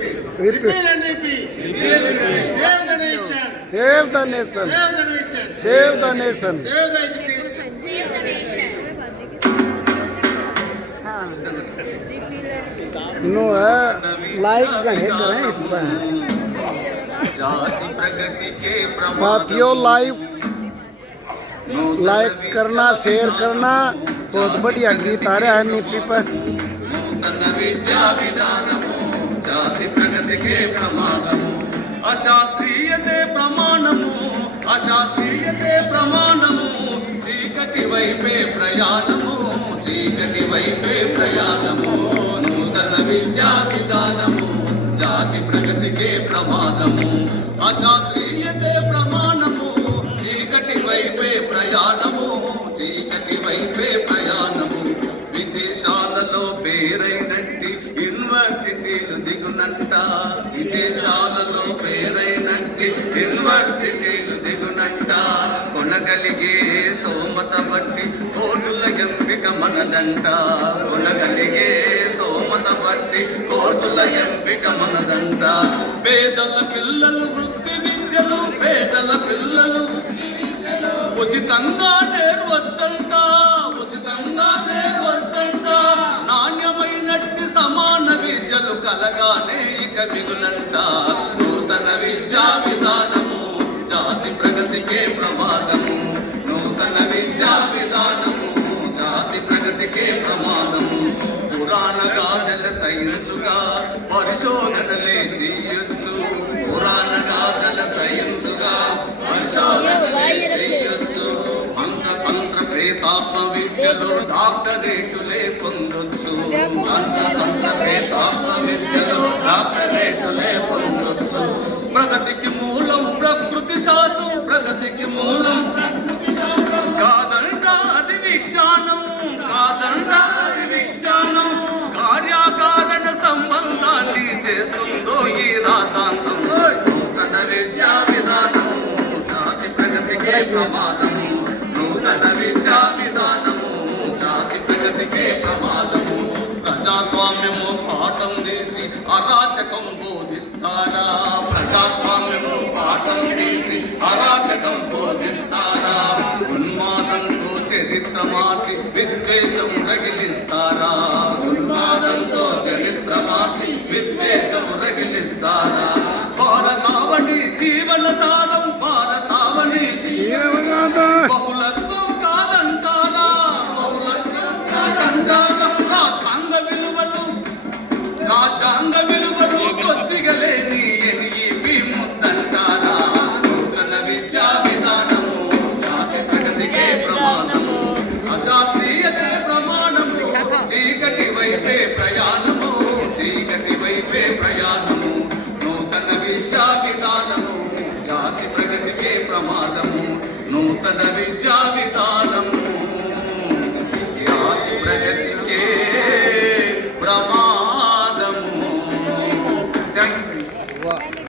Repeat and repeat. Save the nation. Save the nation. Save the nation. Save the nation. Save the education. Save the nation. नो है like गणे करें इस पर साथियों like करना शेयर करना बहुत बढ़िया गीत आ रहा है नीपी पर జాతి ప్రగతికే ప్రమాదము అశాస్త్రీయతే ప్రమాణము అశాస్త్రీయతే ప్రమాణము చీకటి వైపే ప్రయాణము చీకటి వైపే ప్రయాణము నూతన విద్యా విధానము జాతి ప్రగతికే ప్రమాదము అశాస్త్రీయతే ప్రమాణము చీకటి వైపే ప్రయాణము చీకటి వైపే ప్రయాణము విదేశాలలో పేరైనట్టి యూనివర్సిటీలు దిగునంట విదేశాలలో పేరైనట్టి యూనివర్సిటీలు దిగునంట కొనగలిగే స్తోమత బట్టి కోర్సుల ఎంపిక మనదంట కొనగలిగే స్తోమత బట్టి కోర్సుల ఎంపిక మనదంట పేదల పిల్లలు వృత్తి విద్యలు పేదల పిల్లలు ఉచితంగా నేర్వచ్చంట ఉచితంగా నేర్వచ్చంట నాణ్యమైనట్టి సమాన విద్యలు కలగానే ఇక మిగులంట నూతన విద్యా విధానము జాతి ప్రగతికే ప్రమాదము నూతన విద్యా విధానము జాతి ప్రగతికే ప్రమాదము పురాణ గాథల సైన్సుగా పరిశోధనలే చేయొచ్చు పురాణ గాథల సైన్సుగా పరిశోధనలే చేయొచ్చు మంత్రతంత్ర ప్రేతాత్మ విద్యలో డాక్టరేటులే పొందొచ్చు మంత్రతంత్ర ప్రేతాత్మ విద్యలో డాక్టరేటులే పొందొచ్చు ప్రగతికి మూలం ప్రకృతి శాస్త్రం ప్రగతికి మూలం కాదంట అది విజ్ఞానం కాదంట అది విజ్ఞానం కార్యకారణ సంబంధాన్ని చేస్తుందో ఈ రాతాంతం నూతన విద్యా విధానము జాతి ప్రగతికే ప్రమాదము నూతన విద్యా విధానము జాతి ప్రగతికే ప్రమాదము ప్రజాస్వామ్యము పాఠం తీసి అరాచకం బోధిస్తారా ప్రజాస్వామ్యము పాఠం తీసి అరాచకం బోధిస్తారా ఉన్మాదంతో చరిత్ర మార్చి విద్వేషం రగిలిస్తారా ఉన్మాదంతో చరిత్ర మార్చి విద్వేషం రగిలిస్తారా భారతావని జీవన సారం భారతావని బహుళత్వం కాదంటారా బహుళత్వం కాదంటారా రాజ్యాంగ విలువలు రాజ్యాంగ విలువలు కొద్దిగా లేని ఎనిగి ముద్దంటారా నూతన విద్యా విధానము జాతి ప్రగతికే ప్రమాదము అశాస్త్రీయతే ప్రమాణము చీకటి వైపే ప్రయాణము చీకటి వైపే ప్రయాణము నూతన విద్యా విధానము జాతి ప్రగతికే ప్రమాదము నూతన విద్యా